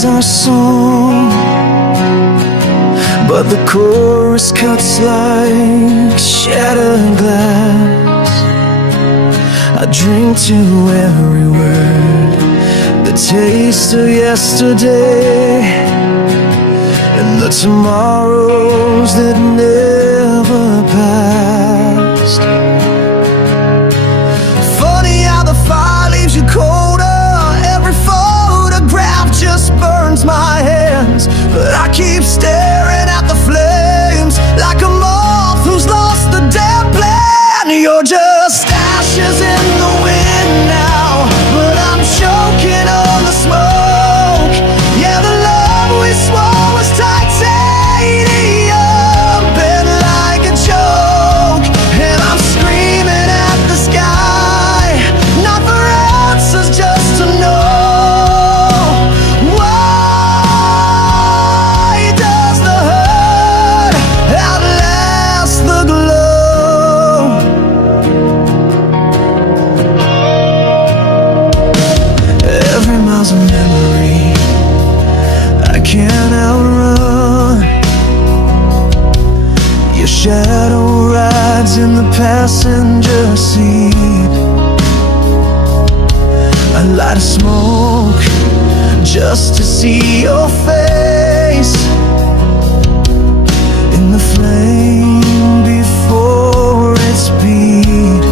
is our song, but the chorus cuts like shattered glass. I drink to every word, the taste of yesterday, and the tomorrows that never passed. Funny how the fire leaves you colder. Every photograph just burns my hands, but I keep staring at the flames like a moth who's lost the damn plan. You're just ashes in the wind now, but I'm choking on the smoke. Yeah, the love we swore was titanium, bent like a joke. And I'm screaming at the sky, not for answers, just to know. Why does the hurt outlast the glow? Every mile's a memory I can't outrun. Your shadow rides in the passenger seat. A light of smoke just to see your face in the flame before it's beat.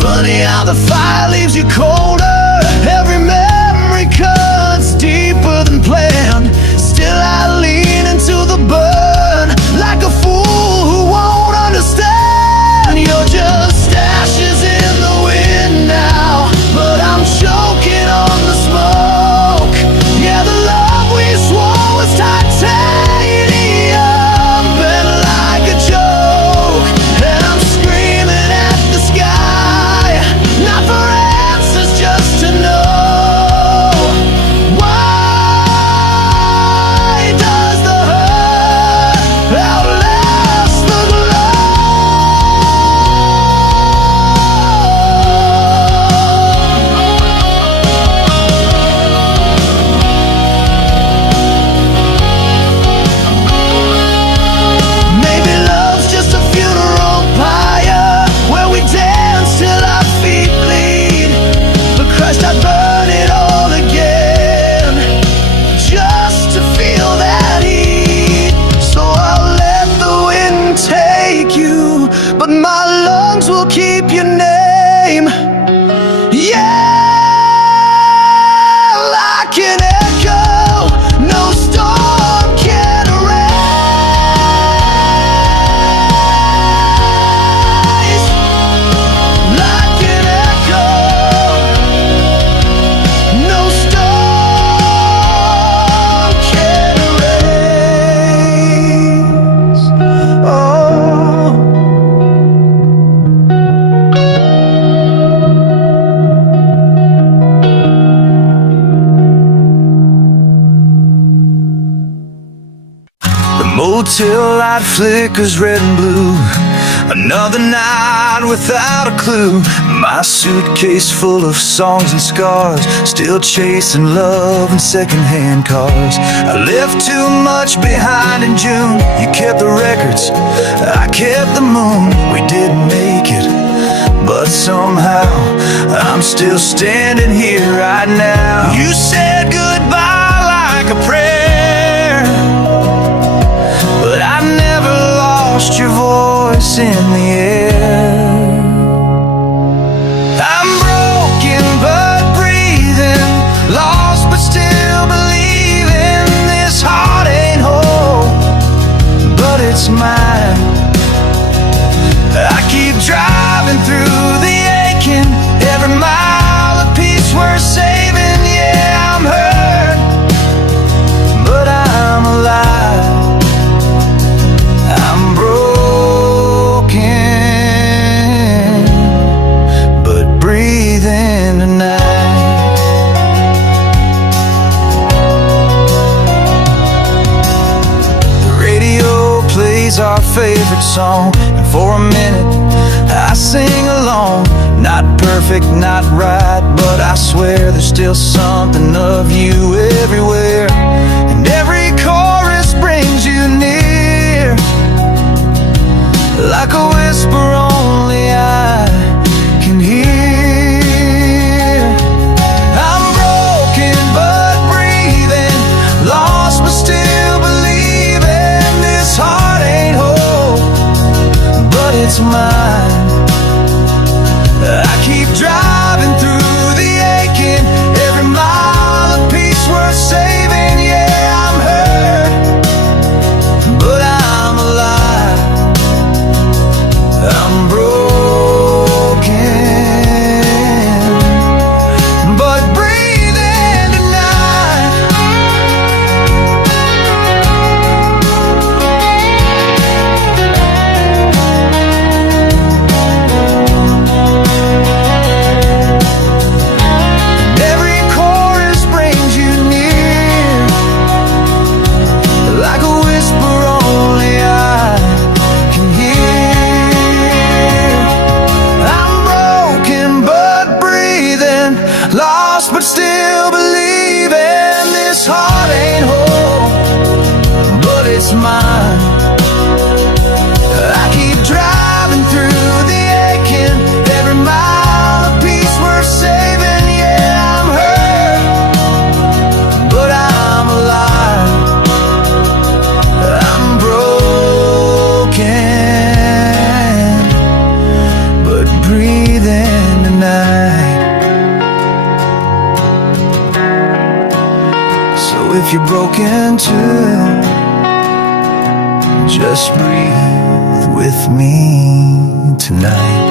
Funny how the fire leaves you colder. Every memory cuts deeper than planned. Still I lean into the burn like a fool who won't understand. You're just ashes in the wind now, but I'm choking on the smoke. Yeah, the love we swore was titanium, bent like a joke. And I'm screaming at the sky, not for answers, just to know. Why does the hurt outlast the glow? Maybe love's just a funeral pyre where we dance till our feet bleed. But Christ, I'd burn it all again just to feel that heat. So I'll let the wind take you, but my lungs will keep your name. Yeah, like an echo, no storm can erase. Like an echo, no storm can erase. Oh. The motel light flickers red and blue. Another night without a clue. My suitcase full of songs and scars, still chasing love and secondhand cars. I left too much behind in June. You kept the records, I kept the moon. We didn't make it, but somehow I'm still standing here right now. You said goodbye like a prayer, but I never lost your voice in the air. I'm broken but breathing, lost but still believing. This heart ain't whole, but it's mine. I keep driving through the aching, every mile a piece worth saving. Yeah, I'm hurt, but I'm alive. I'm broken, but breathing tonight. The radio plays our favorite song, and for a minute I sing along. Not Not perfect, not right, but I swear there's still something of you everywhere. And every chorus brings you near, like a whisper only I can hear. I'm broken but breathing, lost but still believing. This heart ain't whole, but it's mine. I keep driving through the aching, every mile a piece worth saving. Yeah, I'm hurt, but I'm alive. I'm broken, but breathing tonight. Every chorus brings you near, like a whisper only I can hear. I'm broken but breathing, lost but still believing. This heart ain't whole, but it's mine. I keep driving through the aching, every mile a piece worth saving. Yeah, I'm hurt, but I'm alive. I'm broken, but breathing tonight. So if you're broken too, just breathe with me tonight.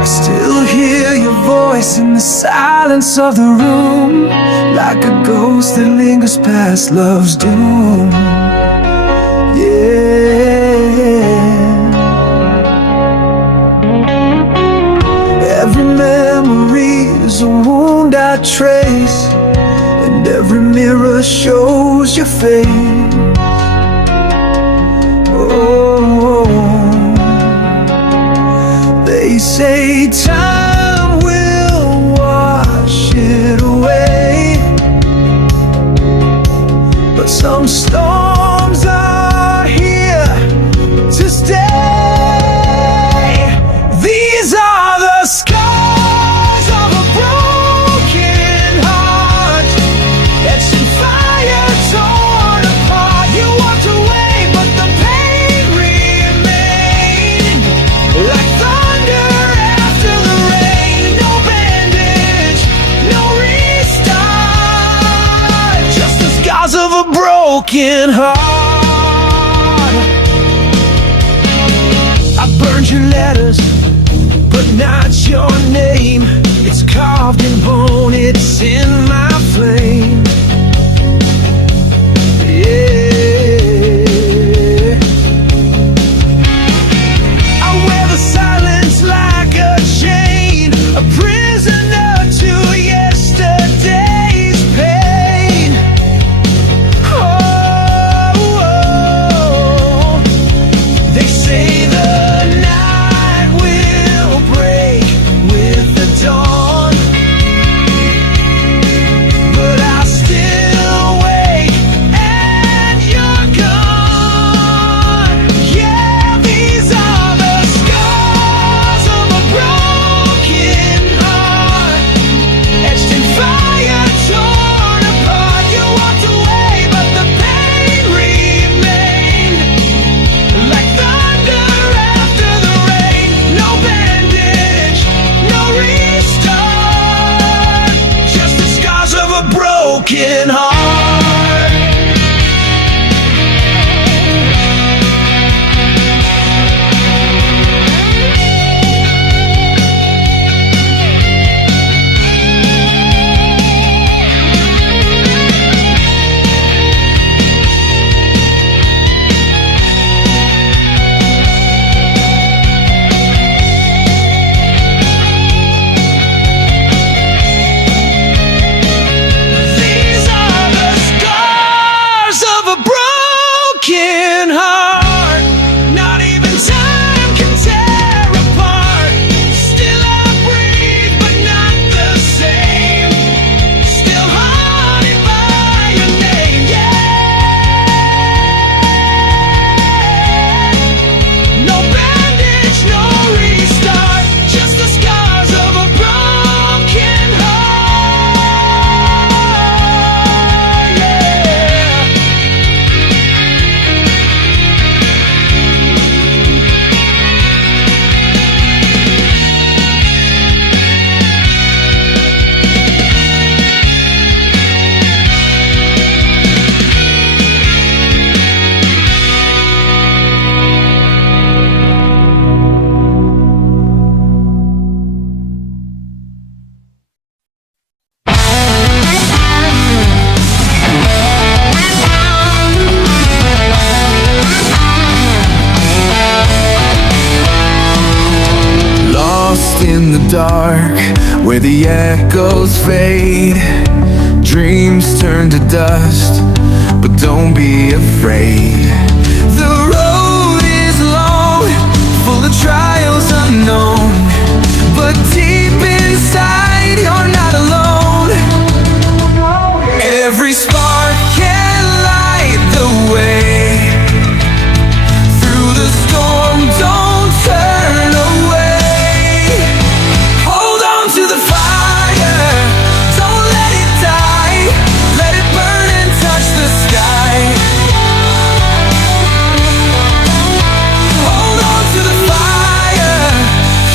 I still hear your voice in the silence of the room, like a ghost that lingers past love's doom. Yeah, every memory is a wound I trace, and every mirror shows your face. Oh, they say time will wash it away, but some storms are here to stay. These are the scars of a broken heart, etched in fire, torn apart. You walked away, but the pain remained, like thunder after the rain. No bandage, no restart, just the scars of a broken heart. I burned your letters, but not your name. It's carved in bone, it's in my flame. Yeah, I wear the silence like a chain, a prisoner to yesterday's pain. Oh, they say the night will break with the dawn, but I dark, where the echoes fade. Dreams turn to dust, but don't be afraid. The road is long, full of trials unknown, but deep inside you're not alone. Every spark can light the way. Through the storm, don't turn away. Hold on to the fire, don't let it die. Let it burn and touch the sky. Hold on to the fire,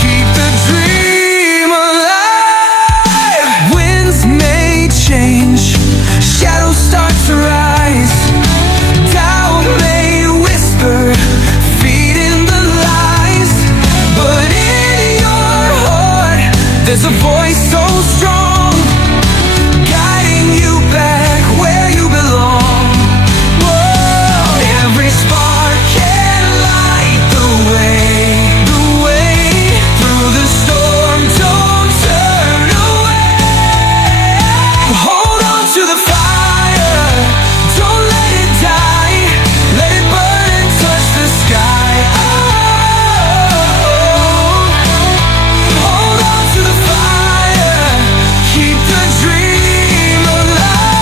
keep the dream alive. Winds may change, shadows start to rise. Doubt may whisper, feeding the lies. But in your heart, there's a voice so strong, guiding you back where you belong. Whoa. Every spark can light the way, the way. Through the storm, don't turn away. Hold on to the fire, don't let it die. Let it burn and touch the sky. Hold on to the fire, keep the dream alive.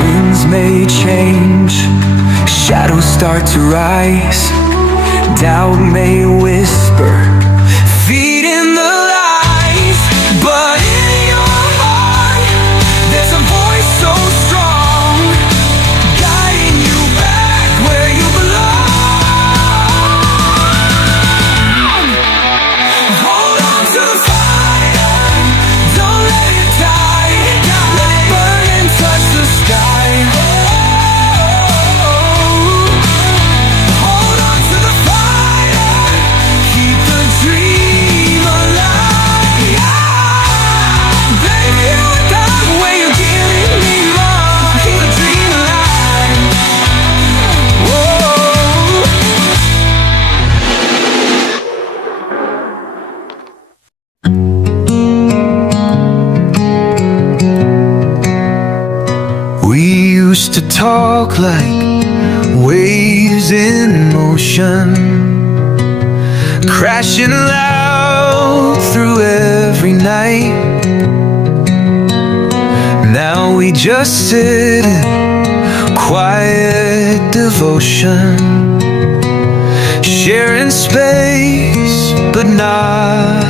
Winds may change, shadows start to rise. Doubt may whisper, feeding the lies. But in your heart, there's a voice so strong, guiding you back where you belong. Hold on to the fire, don't let it die. Let it burn and touch the sky. Hold on to the fire, keep the dream alive. Baby, you're not where you're giving me more. Keep the dream alive. Whoa. We used to talk like waves in motion, crashing loud through every night. Now we just sit in quiet devotion, sharing space but not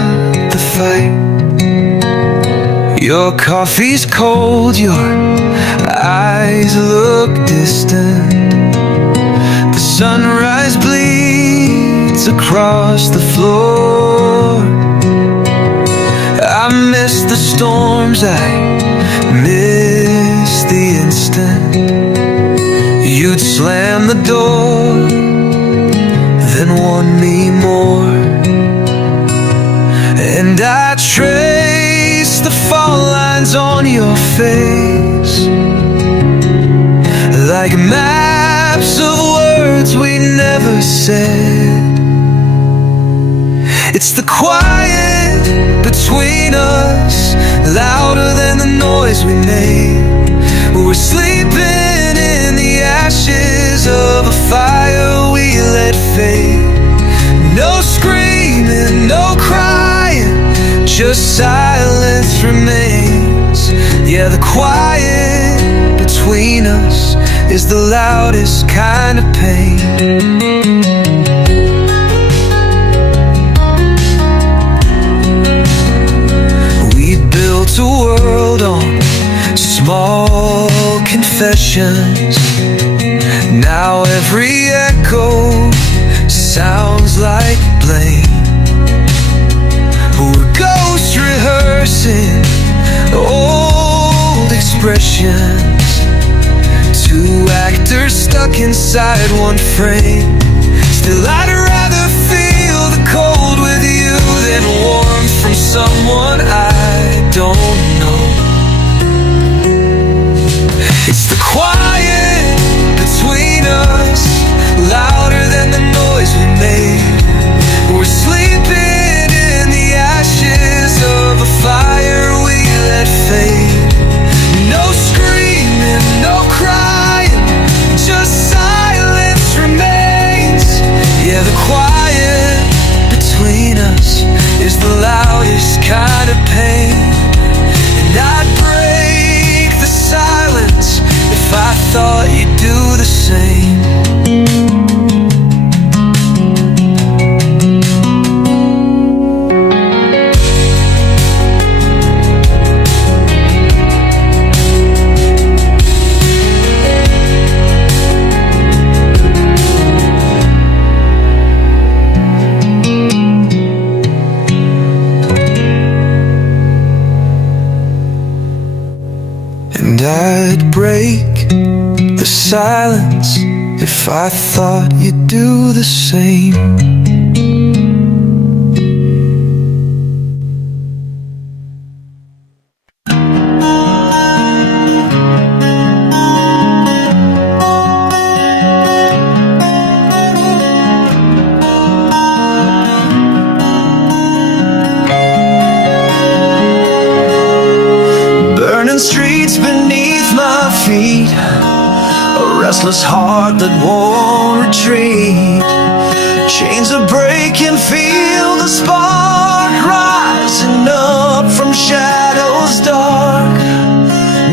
the fight. Your coffee's cold, your eyes look distant. The sunrise bleeds across the floor. I miss the storms, I miss the instant you'd slam the door, then want me more. And I trace the fault lines on your face, like maps of words we never said. It's the quiet between us, louder than the noise we made. We're sleeping in the ashes of a fire we let fade. No screaming, no crying, just silence remains. Yeah, the quiet between us is the loudest kind of pain. We built a world on small confessions. Now every echo sounds like blame. We're ghost rehearsing old expressions, two actors stuck inside one frame. Still I'd rather feel the cold with you than warmth from someone I don't know. silence if I thought you'd do the same. Streets beneath my feet, a restless heart that won't retreat. Chains are breaking, feel the spark rising up from shadows dark.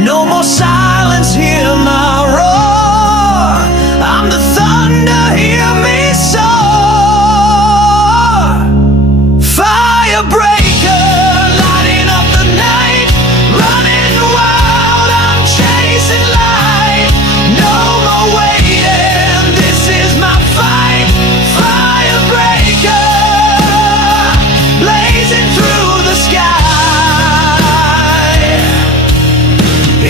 No more silence, hear my roar. I'm the thunder, hear me soar. Firebreaker, lighting up the night, running wild, I'm chasing light. No more waiting, this is my fight. Firebreaker, blazing through the sky.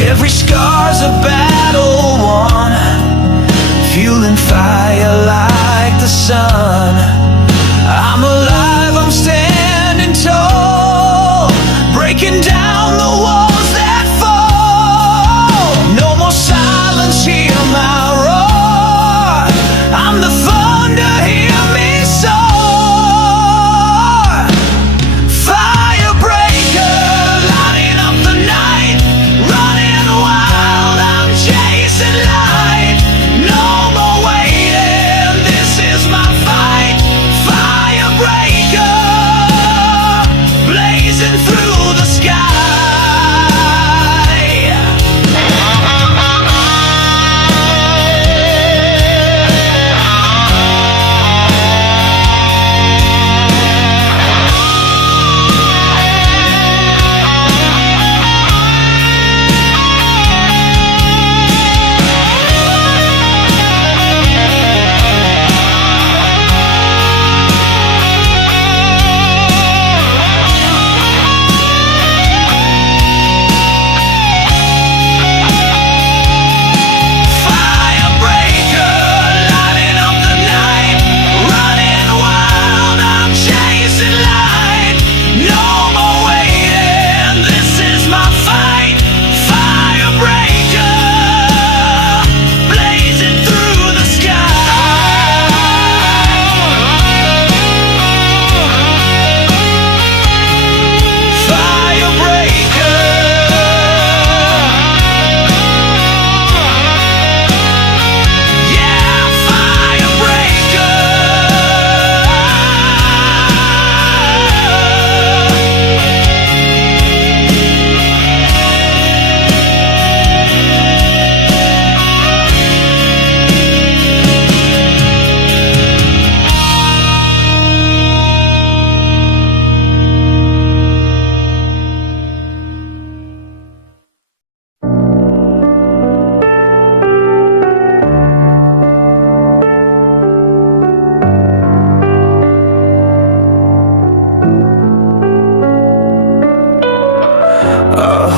Every scar's a battle won, fueling fire like the sun. I'm alive, I'm standing tall, breaking down the walls that fall. No more silence, hear my roar. I'm the thunder, hear me soar. Firebreaker, lighting up the night, running wild, I'm chasing light. No more waiting, this is my fight. Firebreaker, blazing through the sky.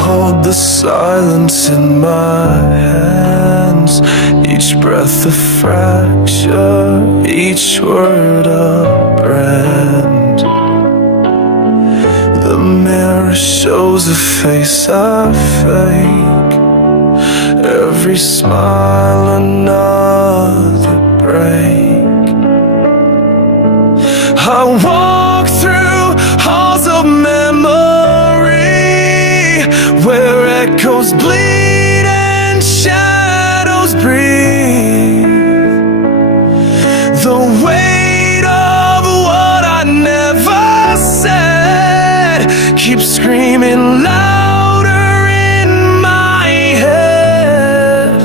Hold the silence in my hands, each breath a fracture, each word a brand. The mirror shows a face I fake, every smile another break. I walk through halls of memory, where echoes bleed and shadows breathe. The weight of what I never said keeps screaming louder in my head.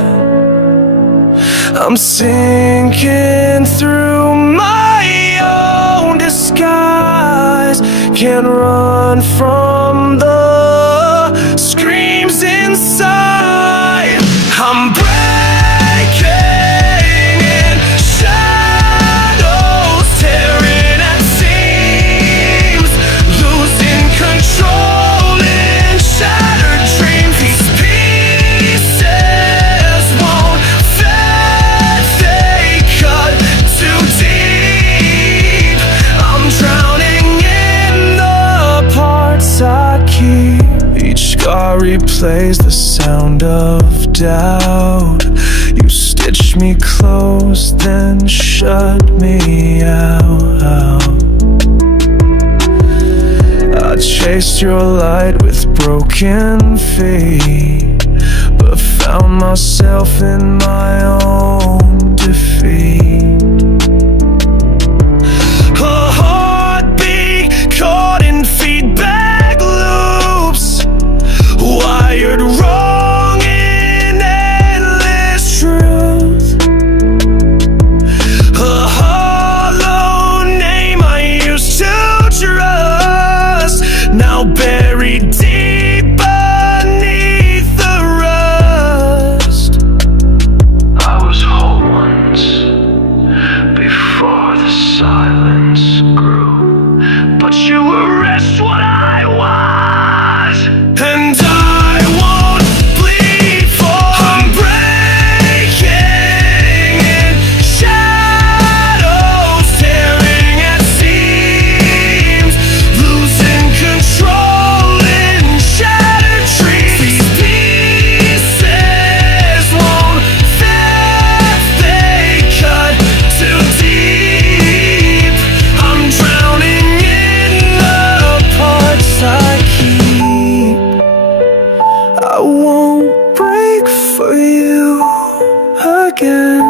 I'm sinking through my own disguise, can't run from the screams inside. I'm breaking in shadows, tearing at seams, losing control in shattered dreams. These pieces won't fade. replace the sound of doubt. You stitched me close, then shut me out. I chased your light with broken feet, but found myself in my own defeat. A heartbeat caught in feedback loops, wired wrong in endless truth. A hollow name I used to trust, now buried deep beneath the rust. I was whole once, before the silence grew, but you erased what I was, and I won't bleed for I'm breaking in shadows, tearing at seams, losing control in shattered trees. These pieces won't fit, they cut too deep. I'm drowning in the parts I keep. I won't break for you again.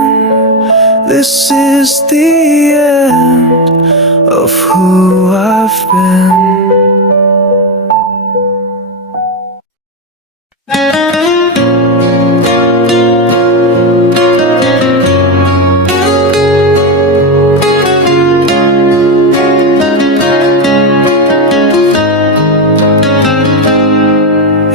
This is the end of who I've been.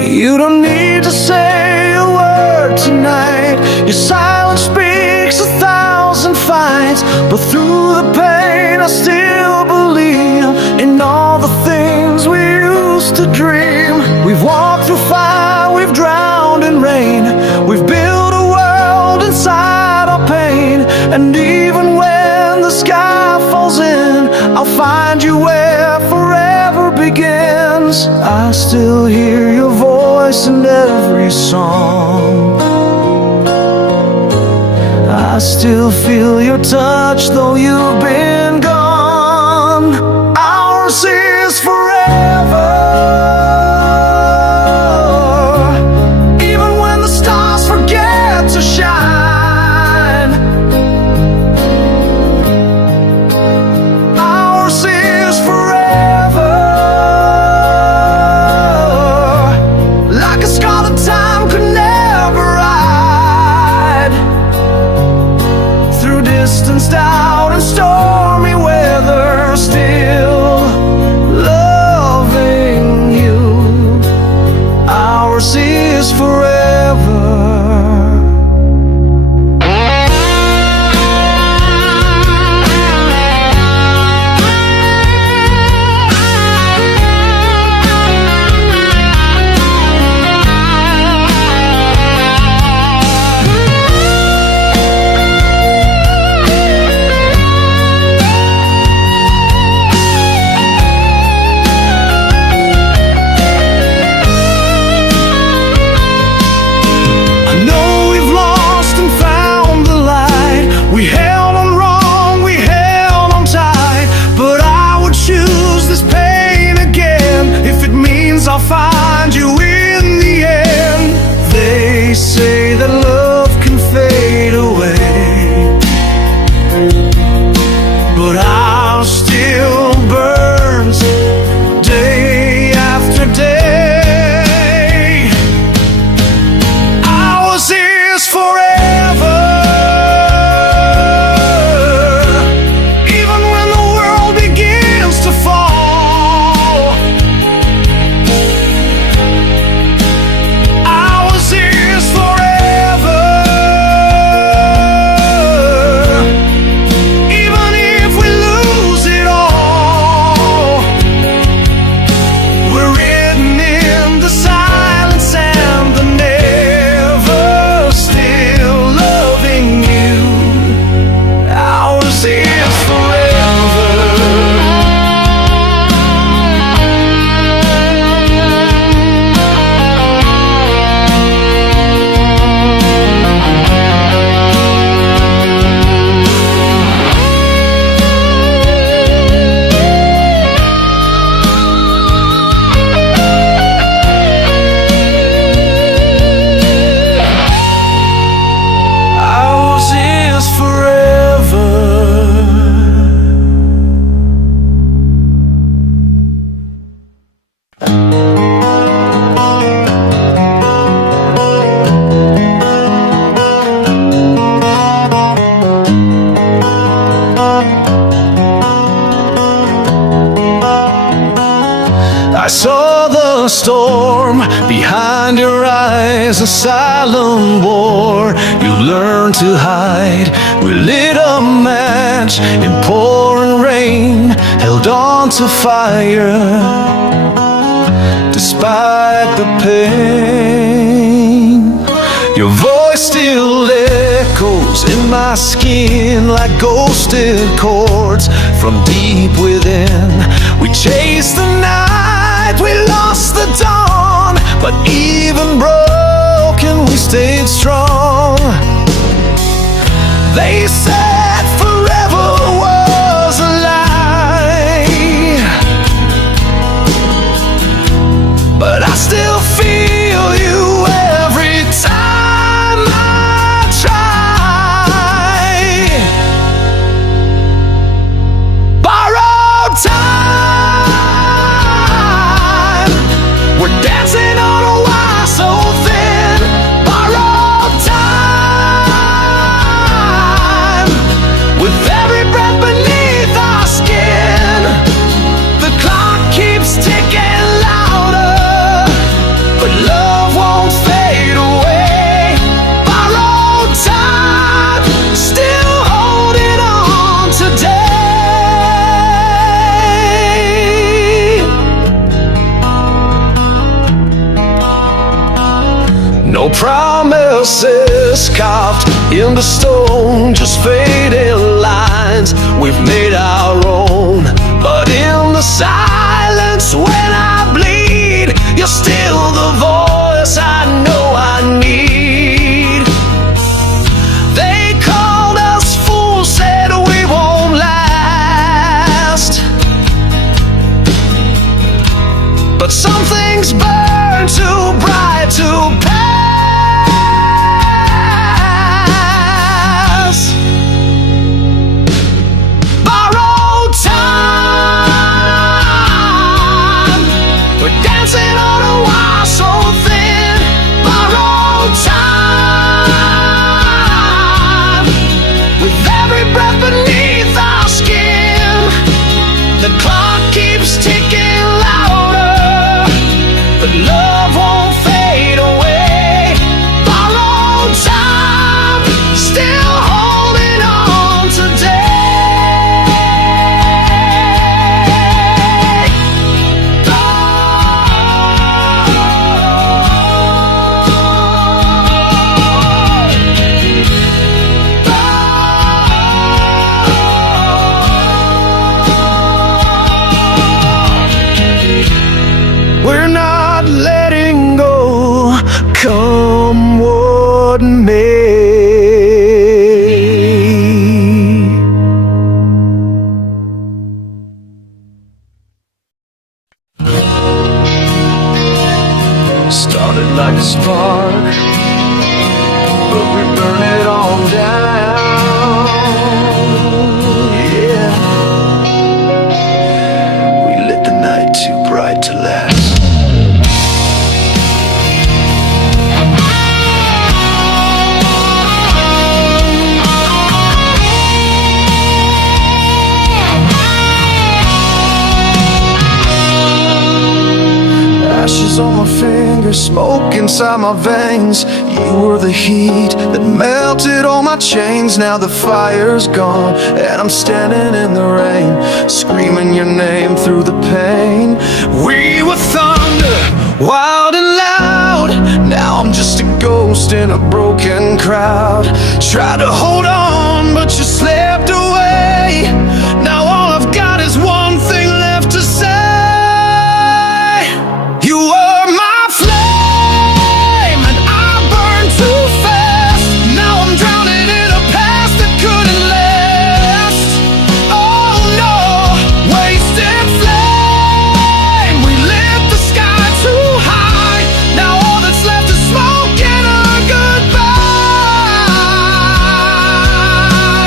You don't need to say a word tonight. Your silence speaks 1,000 fights, but through the pain I still believe in all the things we used to dream. We've walked through fire, we've drowned in rain, we've built a world inside our pain. And even when the sky falls in, I'll find you where forever begins. I still hear your voice in every song. I still feel your touch, though you've been gone. Ours is forever, even when the stars forget to shine. Ours is forever, like a scar that time could never ride. Through distanced out and stormy I saw the storm behind your eyes, a silent war. You learned to hide. We lit a match in pouring rain, held on to fire despite the pain. Your voice still echoes in my skin like ghosted chords from deep within. We chased the night, we lost the dawn, but even broken we stayed strong. They said forever was a lie, but I still feel you every time I try. Borrowed time, we're dancing on a wire so thin. Borrowed time, with every breath beneath our skin. The clock keeps ticking louder, but love won't fade away. Borrowed time, still holding on today. No promises carved into stone, just faded lines we've made our own. But in the silence when I bleed, you're still the voice I know I need. They called us fools, said we won't last, but some things burn too bright to pass. Borrowed time, we're dancing on a wire so thin. Borrowed time, with every breath beneath our skin. The clock keeps ticking louder, but love won't fade away. Borrowed time, still holding on today. We're not letting go, come what may. Started like a spark, but we burn it all down. Yeah, we lit the night too bright to last. Ashes on my fingers, smoke inside my veins. You were the heat that melted all my chains. Now the fire's gone and I'm standing in the rain, screaming your name through the pain. We were thunder, wild and loud. Now I'm just a ghost in a broken crowd. Tried to hold on, but you slipped away. Now all I've got is one thing left to say. You were my flame and I burned too fast. Now I'm drowning in a past that couldn't last. Oh no, wasted flame. We lit the sky too high. Now all that's left is smoke and a goodbye.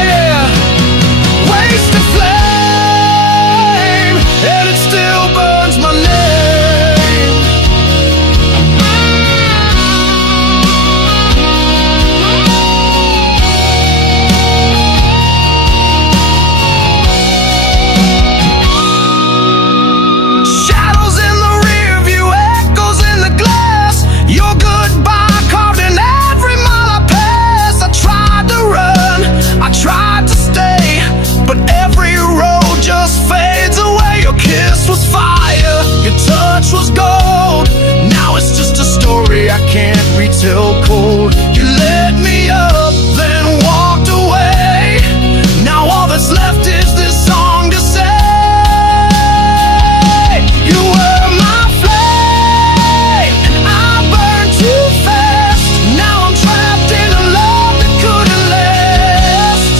Yeah. still cold. You lit me up, then walked away. Now all that's left is this song to say. You were my flame, and I burned too fast. Now I'm trapped in a love that couldn't last.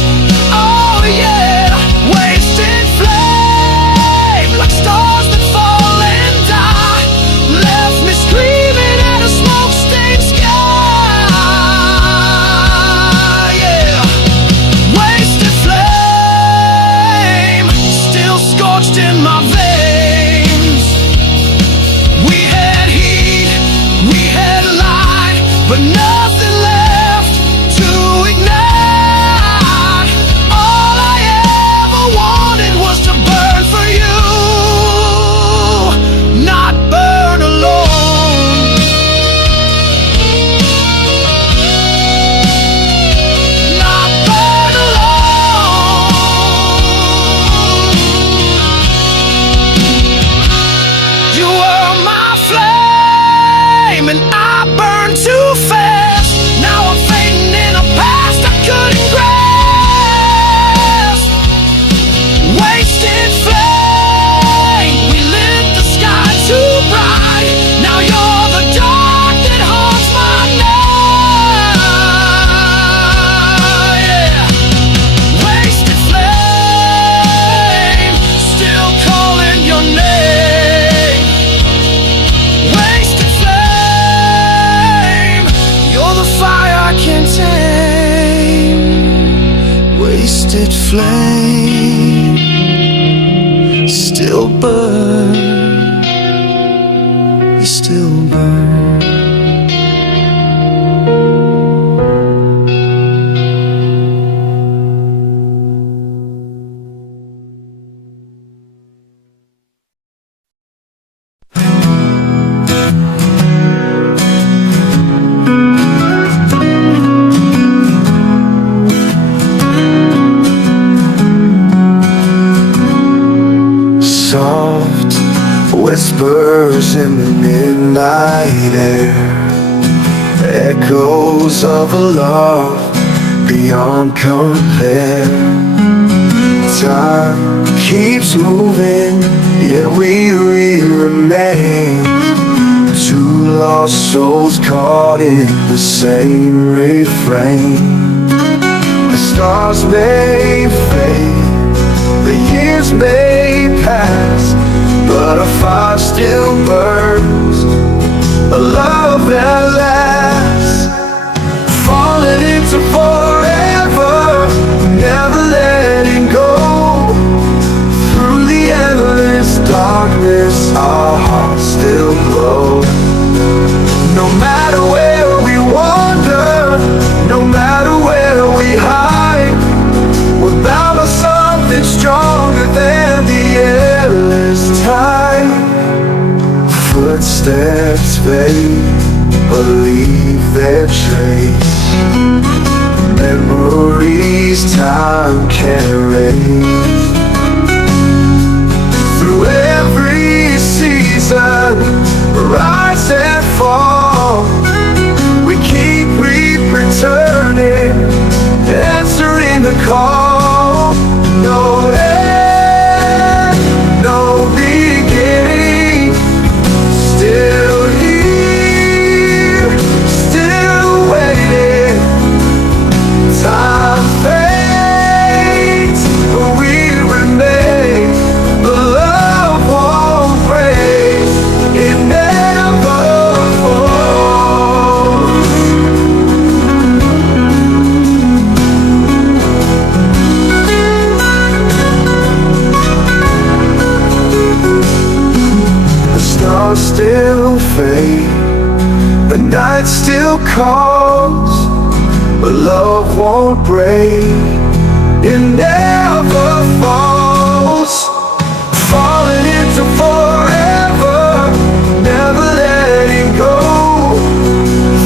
Oh yeah, wasted flame, like stars that fall and die. Left me screaming at a smoke-stained sky. Yeah, wasted flame, still scorched in my veins. We had heat, we had light, but nothing left to ignite. All I ever wanted was to burn for you, not burn alone. Not burn alone. You were my flame, and I burned too fast. Now I'm fading in a past I couldn't grasp. Wasted flame, we lit the sky too bright. Now you're the dark that haunts my night. Yeah. Wasted flame, still calling your name. Wasted flame, you're the fire I can't tame. Wasted flame, still burn. You still burn. Soft whispers in the midnight air, echoes of a love beyond compare. Time keeps moving, yet we remain. Two lost souls caught in the same refrain. The stars may fade, the years may pass, but our fire still burns, a love that lasts. Falling into forever, never letting go. Through the endless darkness, our hearts still glow. No matter where we wander, no matter where we hide, we're bound by something stronger than the endless time. Footsteps fade, but leave their trace. Memories time can't erase. Through every season, rise and fall, we keep returning, answering the call. No end, no beginning, still here, still waiting. Time fades, but we remain. The love won't break, it never falls. The stars still fade, the night still calls, but love won't break, it never falls. Falling into forever, never letting go.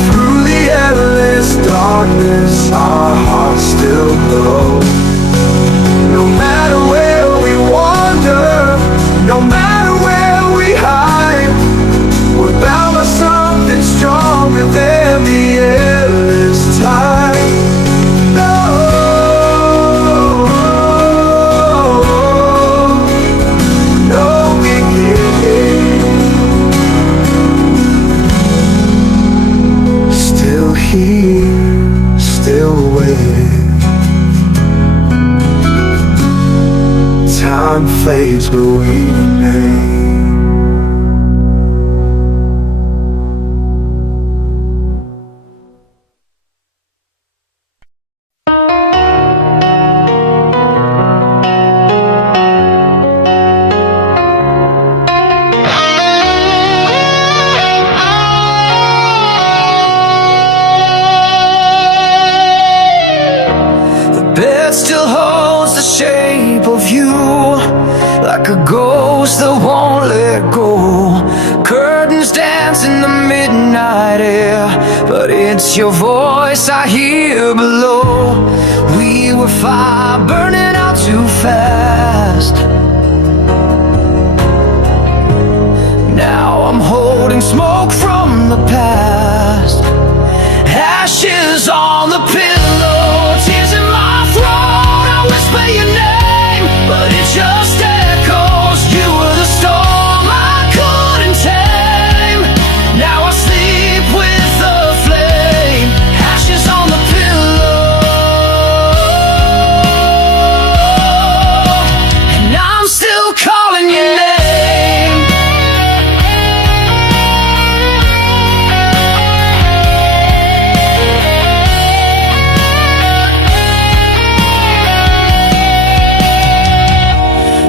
Through the endless darkness, our hearts still glow. No matter where we wander, no matter where we hide, we're bound by something stronger than the days, but we remain. Bed still holds the shape of you, like a ghost that won't let go. Curtains dance in the midnight air, but it's your voice I hear below. We were fire burning out too fast. Now I'm holding smoke from the past. Ashes on the pillow, tears in my throat. I whisper your name, but it just echoes. You were the storm I couldn't tame. Now I sleep with the flame. Ashes on the pillow, and I'm still calling your name.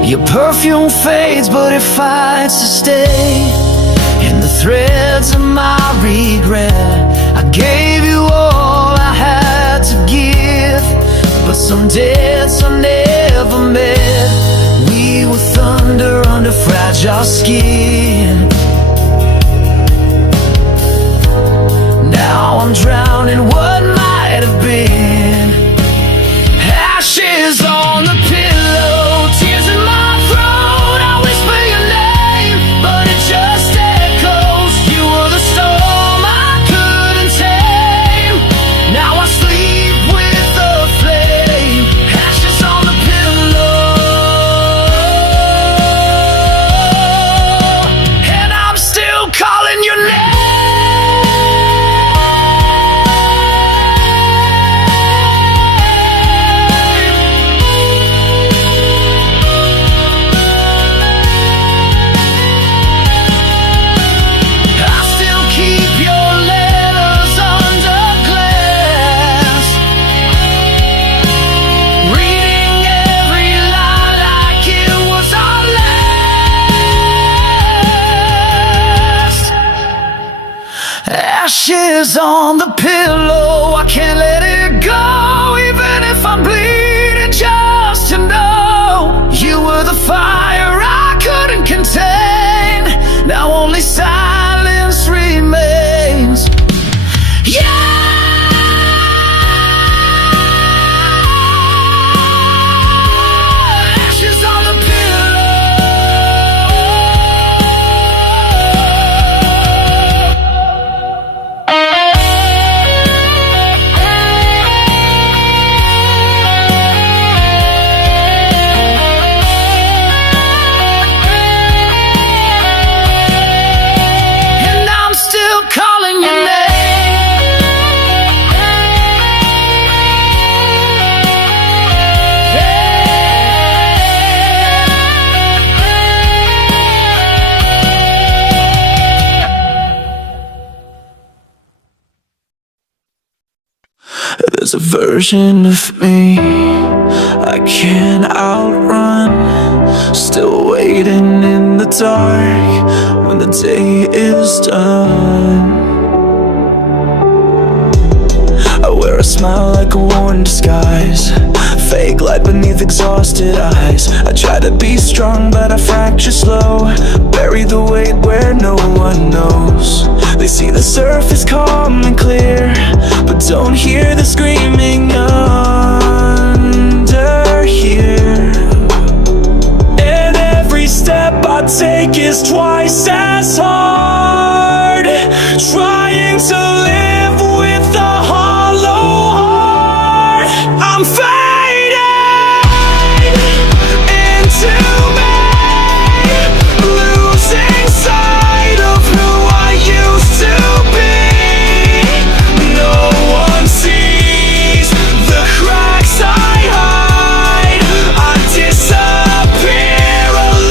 Your perfume fades, but it fights to stay. In the threads of my regret, I gave you all I had to give, but some debts I never met. We were thunder under fragile skin. Now I'm drowning what might have been. Ashes on the pillow, tears in my throat. I whisper your name, but it just echoes. You were the storm I couldn't tame. Now I sleep with the flame. Ashes on the pillow, and I'm still calling your name. Ashes on the pillow, I can't let it go, even if I'm bleeding, just to know you were the fire I couldn't contain. Now only silence remains. Yeah! Ashes on the calling your name. There's a version of me I can't outrun, still waiting in the dark when the day is done. I wear a smile like a worn disguise, fake light beneath exhausted eyes. I try to be strong, but I fracture slow, bury the weight where no one knows. They see the surface calm and clear, but don't hear the screaming under here. And every step I take is twice as hard, trying to live with a hollow heart. I'm fading into me, losing sight of who I used to be. No one sees the cracks I hide. I disappear alone.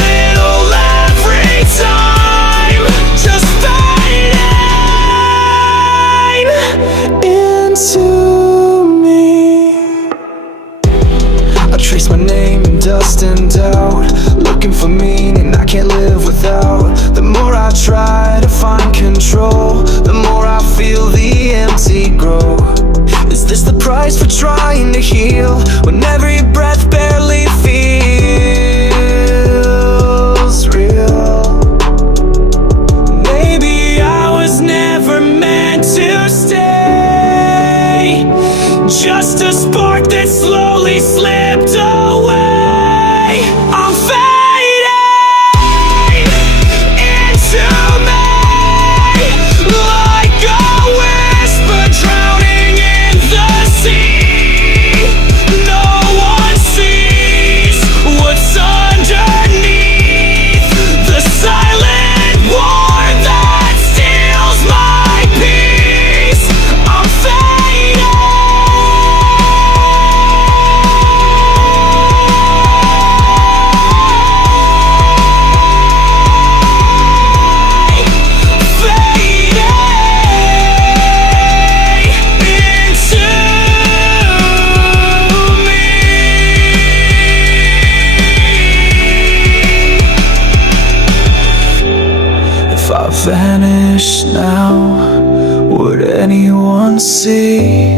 vanish now, would anyone see?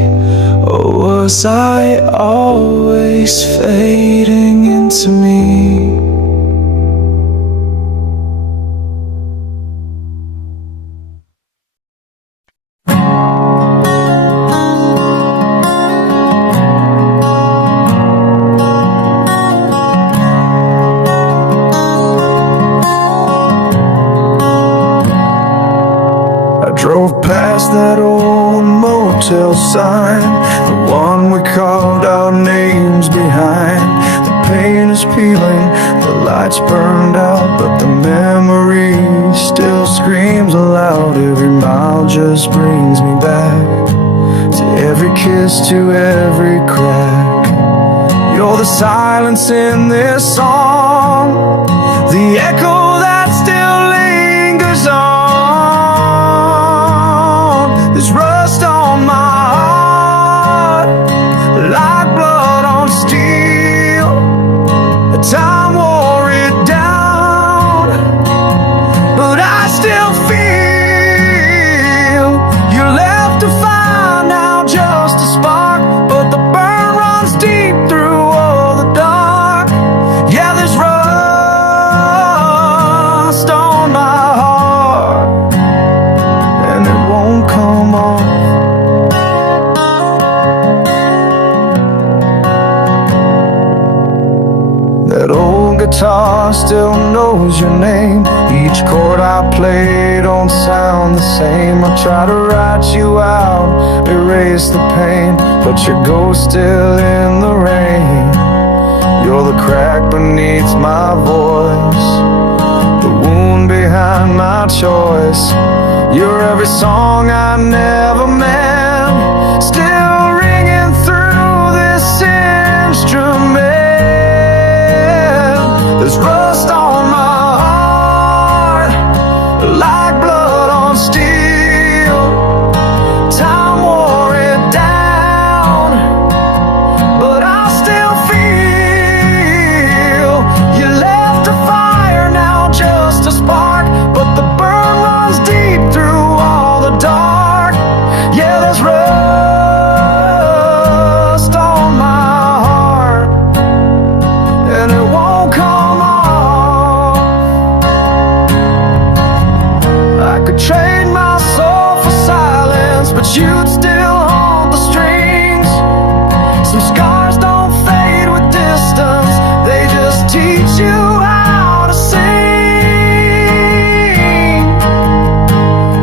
Or was I always fading into me? Drove past that old motel sign, the one we carved our names behind. The paint is peeling, the lights burned out, but the memory still screams aloud. Every mile just brings me back to every kiss, to every crack. You're the silence in this song, the echo that still lingers on. There's rust on my heart, like blood on steel. Time wore it down, but I still feel you're left to find now, just a spark, but the burn runs deep through all the dark. Yeah, there's rust on my heart, and it won't come off. That old guitar still knows your name. Each chord I play don't sound the same. I try to write you out, erase the pain, but your ghost still in the rain. You're the crack beneath my voice, the wound behind my choice. You're every song I never meant, still ringing through this instrument. There's rust on my heart, like blood on steel. Time wore it down, but I still feel you left a fire now, just a spark, but the burn runs deep through all the dark. Yeah, there's rust on my heart, and it won't come off. I could trade my soul for silence, but you'd still hold the strings. Some scars don't fade with distance, they just teach you how to sing.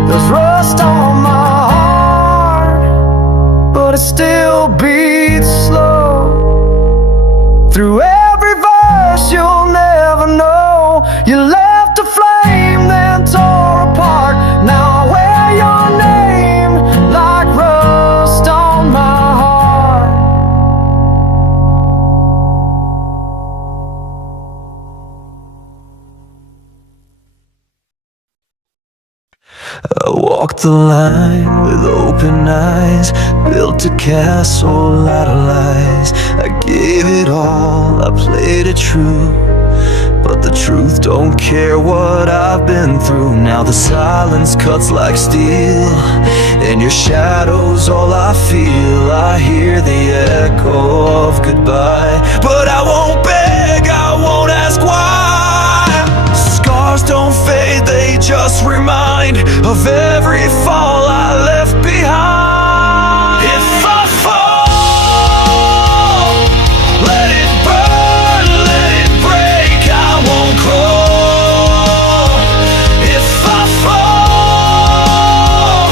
There's rust on my heart, but it still beats slow. Through every verse you'll never know, you left a flame then tore apart. Now I wear your name like rust on my heart. I walked the line with open eyes, built a castle out of lies. I gave it all, I played it true, but the truth don't care what I've been through. Now the silence cuts like steel, and your shadow's all I feel. I hear the echo of goodbye, but I won't beg, I won't ask why. Scars don't fade, they just remind of every fall I left behind. If I fall, let it burn, let it break, I won't crawl. If I fall,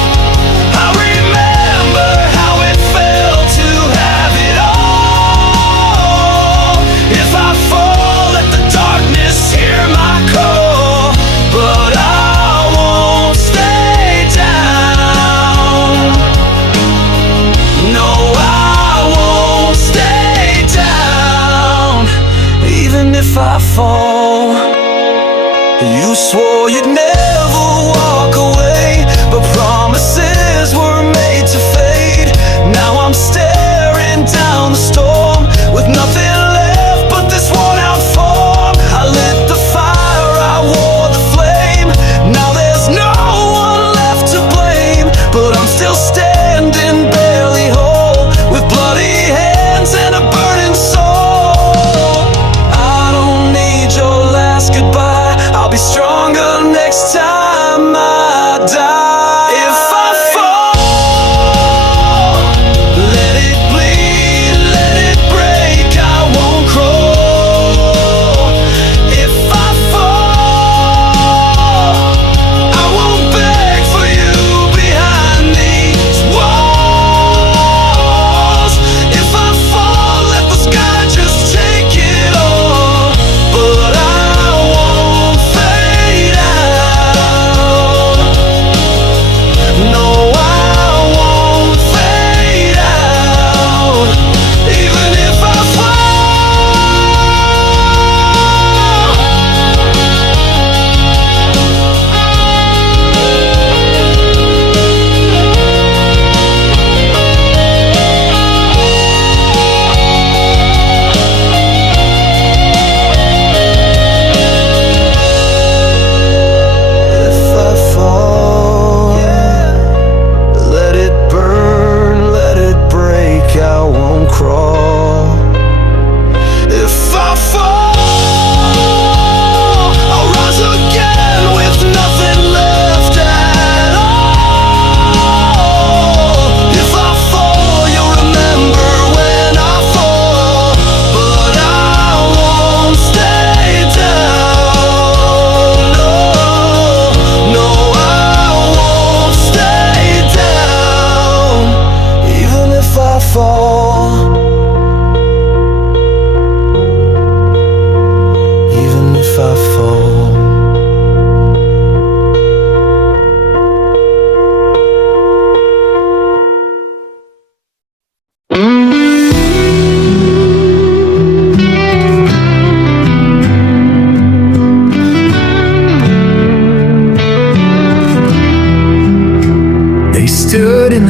I remember how it felt to have it all. If I fall, let the darkness hear my call, but I won't stay down. No, I won't stay down. Even if I fall, you swore you'd never walk away, but promises were made to fade. Now I'm staring down the storm with nothing left but this worn out form. I lit the fire, I wore the flame. Now there's no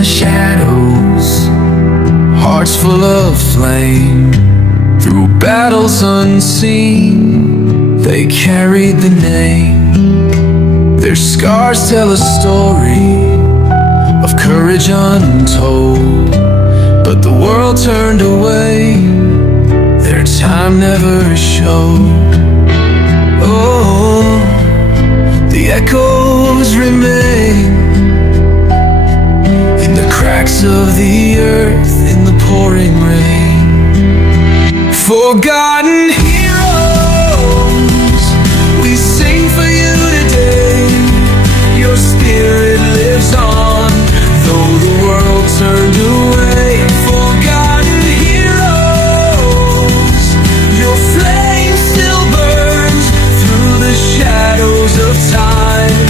the shadows, hearts full of flame. Through battles unseen, they carried the name. Their scars tell a story of courage untold, but the world turned away, their time never showed. Oh, the echoes remain in the cracks of the earth, in the pouring rain. Forgotten heroes, we sing for you today. Your spirit lives on, though the world turned away. Forgotten heroes, your flame still burns through the shadows of time.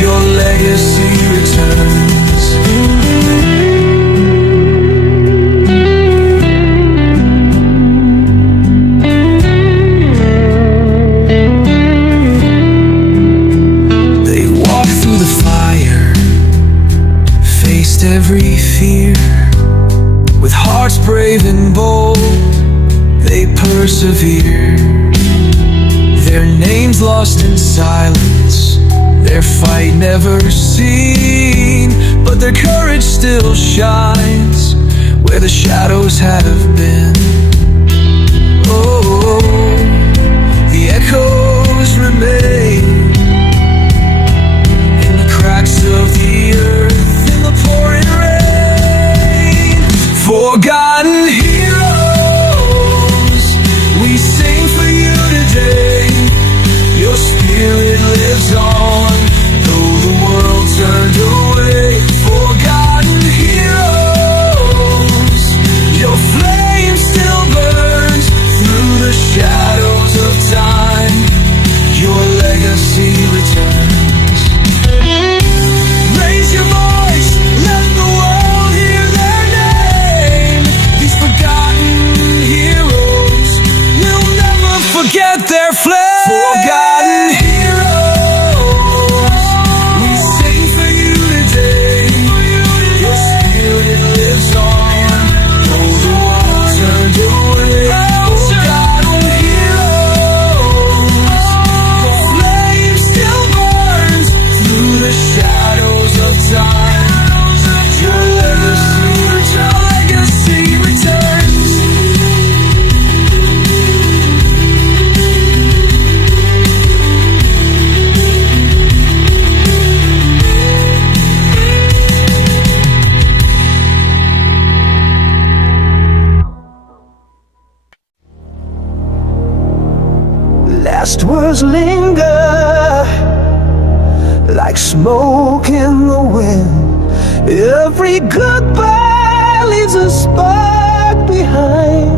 Your legacy returns. They walked through the fire, faced every fear. With hearts brave and bold, they persevere. Their names lost in silence, their fight never seen, but their courage still shines where the shadows have been. Oh, the echoes remain in the cracks of the earth, in the pouring rain. Forgotten heroes, we sing for you today. Your spirit lives on, though the world turned away. Forgotten heroes, your flame still burns through the shadows of time. Your legacy returns. Raise your voice, let the world hear their name. These forgotten heroes will never forget their flame. Forgotten heroes, we sing for you today. Your spirit lives on, though the world turned away. Forgotten heroes, your flame still burns through the shadows of time. Your legacy returns. Last words linger like smoke in the wind. Every goodbye leaves a spark behind.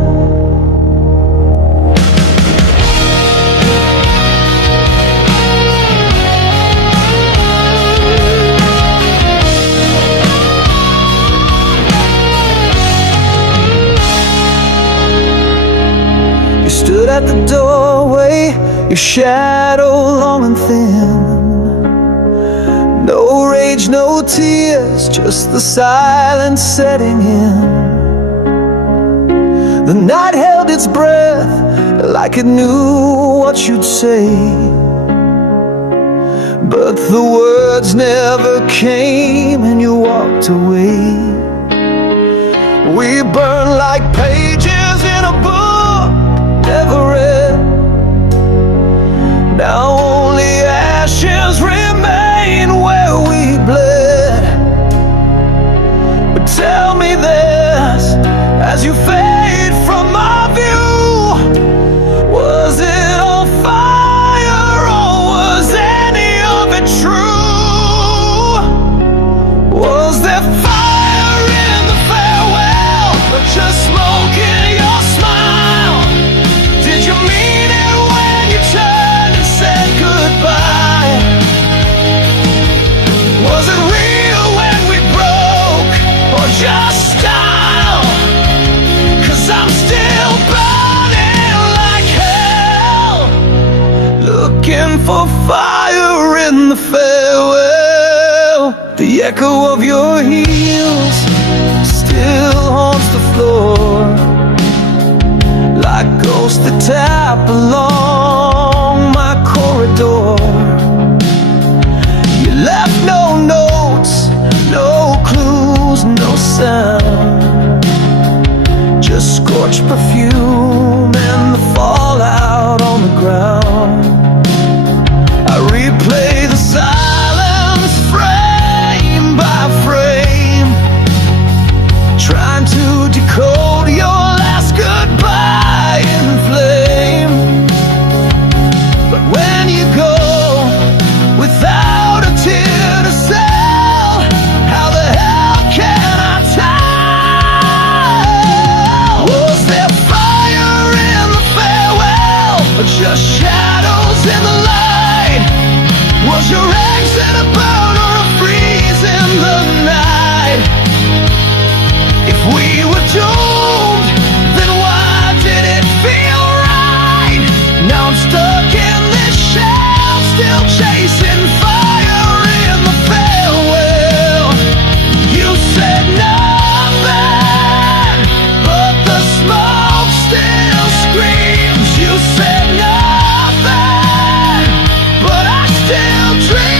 You stood at the doorway, your shadow long and thin. No rage, no tears, just the silence setting in. The night held its breath like it knew what you'd say, but the words never came and you walked away. We burn like pages in a book never read. Now only ashes remain where we bled. But tell me this, as you fade from my view, was it all fire or was any of it true? Was there fire in the farewell or just smoke in your smile? Did you mean it when you turned and said goodbye? Was it real when we broke or just style? 'Cause I'm still burning like hell, looking for fire in the farewell. The echo of your heels still haunts the floor, like ghosts that tap along my corridor. You left no notes, no clues, no sound, just scorched perfume and the fallout on the ground. I replay the silence frame by frame, trying to decode your last goodbye in flame. But when you go without a tear to sell, how the hell can I tell? Was there fire in the farewell, or just shadows in the light? Was your exit a burn or a freeze in the night? If we were doomed, then why did it feel right? Now I'm stuck in this shell, still chasing fire in the farewell. You said nothing, but the smoke still screams. You said nothing, but I still dream.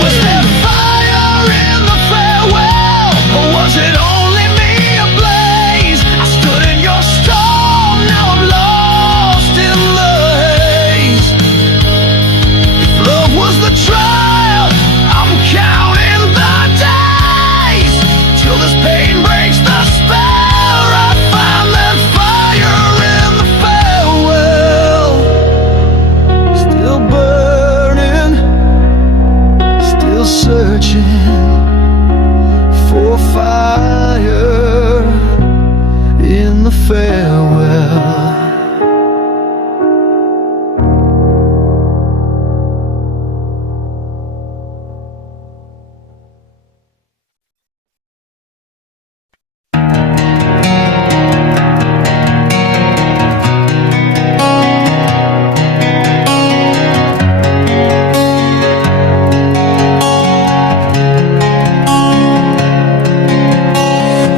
Was there fire in the farewell, or was it only me ablaze? I stood in your storm, now I'm lost in the haze. If love was the trial, I'm counting the days till this pain breaks the spell. I find that fire in the farewell, still burning, still searching for fire in the farewell.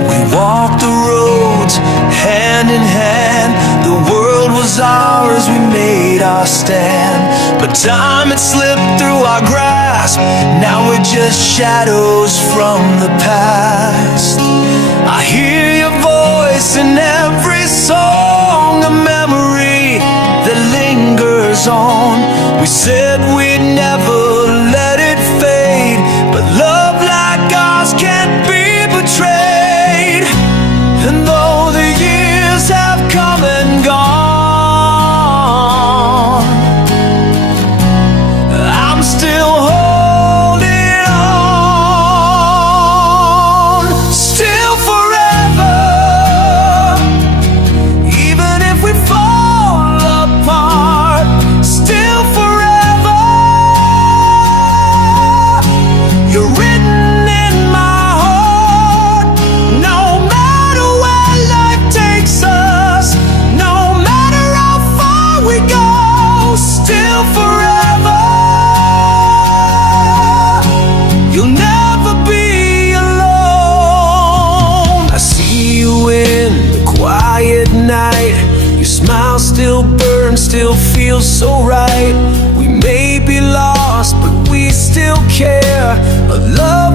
We walked the roads hand in hand. The world was ours, we made our stand. But time had slipped through our grasp. Now we're just shadows from the past. I hear your voice in every song, a memory that lingers on. We said we'd never let it fade, but love like ours can't be betrayed. And though the years have come and gone, I'm still holding on. Still forever, even if we fall apart. Still forever, you're written in my heart. No matter where life takes us, no matter how far we go, still forever, you'll never be alone. I see you in the quiet night. Your smile still burns, still feels so right. We may be lost, but we still care. A love